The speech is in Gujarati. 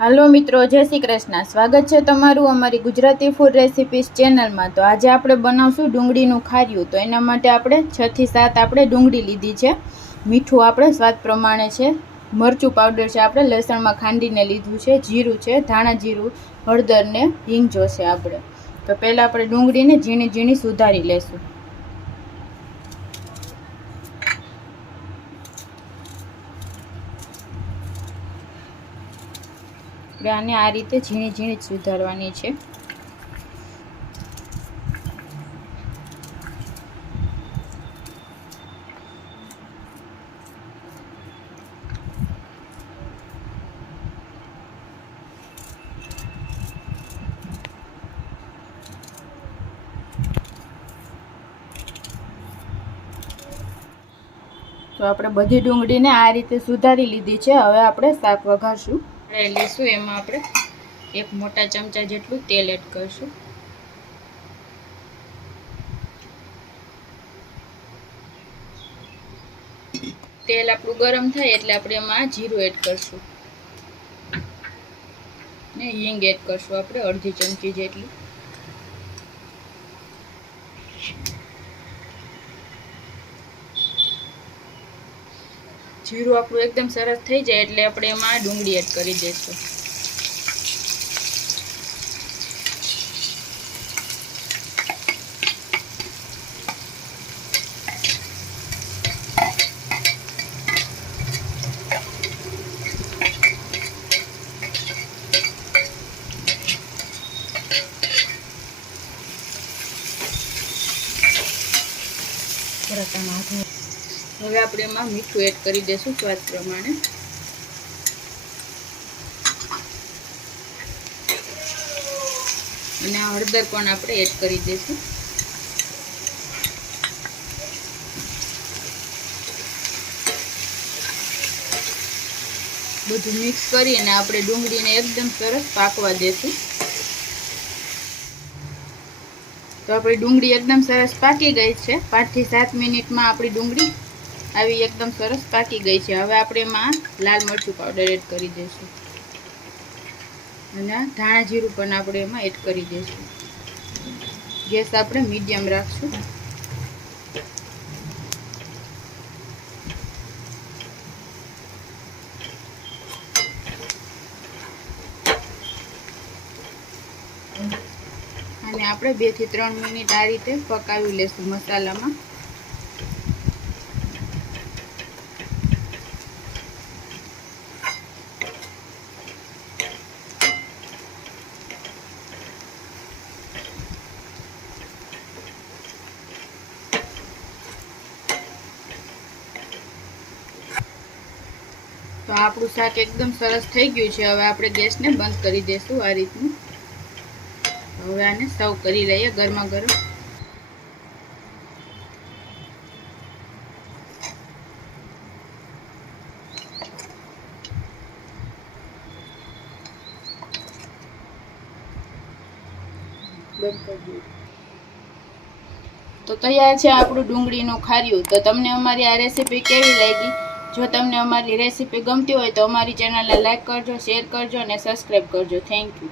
હાલો મિત્રો, જય શ્રી કૃષ્ણ. સ્વાગત છે તમારું અમારી ગુજરાતી ફૂડ રેસિપીસ ચેનલમાં તો આજે આપણે બનાવશું ડુંગળીનું ખાર્યું તો એના માટે આપણે છ થી સાત આપણે ડુંગળી લીધી છે. મીઠું આપણે સ્વાદ પ્રમાણે છે. મરચું પાવડર છે આપણે, લસણમાં ખાંડીને લીધું છે. જીરું છે, ધાણા જીરું હળદર ને હિંગ જોશે આપણે. તો પહેલાં આપણે ડુંગળીને ઝીણી ઝીણી સુધારી લેશું. આપણે આને આ રીતે ઝીણી ઝીણી સુધારવાની છે. તો આપણે બધી ડુંગળીને આ રીતે સુધારી લીધી છે. હવે આપણે શાક વઘારશું. આપણે લઈશું એમાં આપણે. એક મોટા ચમચા જેટલું તેલ એડ કરશું. તેલ આપણું ગરમ થાય એટલે આપણે એમાં જીરું એડ કરશું. ને હિંગ એડ કરશું આપણે, અડધી ચમચી જેટલી. જીરું આપણું એકદમ સરસ થઈ જાય એટલે આપણે એમાં ડુંગળી એડ કરી દઈશું. હવે આપણે એમાં મીઠું એડ કરી દઈશું સ્વાદ પ્રમાણે. અને હળદર પણ આપણે એડ કરી દઈશું. બધું મિક્સ કરીને આપણે ડુંગળીને એકદમ સરસ પાકવા દઈશું. તો આપણી ડુંગળી એકદમ સરસ પાકી ગઈ છે. પાંચથી સાત મિનિટમાં આપણી ડુંગળી આવી એકદમ સરસ પાકી ગઈ છે. હવે આપણે એમાં લાલ મરચું પાવડર એડ કરી દઈશું. અને ધાણા જીરું પણ આપણે એમાં એડ કરી દઈશું. ગેસ આપણે મીડિયમ રાખશું. અને આપણે બેથી ત્રણ મિનિટ આ રીતે પકાવી લેશું મસાલામાં. તો આપણું શાક એકદમ સરસ થઈ ગયું છે. હવે આપણે ગેસને બંધ કરી દઈશું આ રીતનું. હવે આને સર્વ કરી લઈએ ગરમા ગરમ. તો તૈયાર છે આપણું ડુંગળીનું ખાર્યું. તો તમને અમારી આ રેસીપી કેવી લાગી? જો તમને અમારી રેસીપી ગમતી હોય તો અમારી ચેનલને લાઇક કરજો શેર કરજો અને સબસ્ક્રાઈબ કરજો. Thank you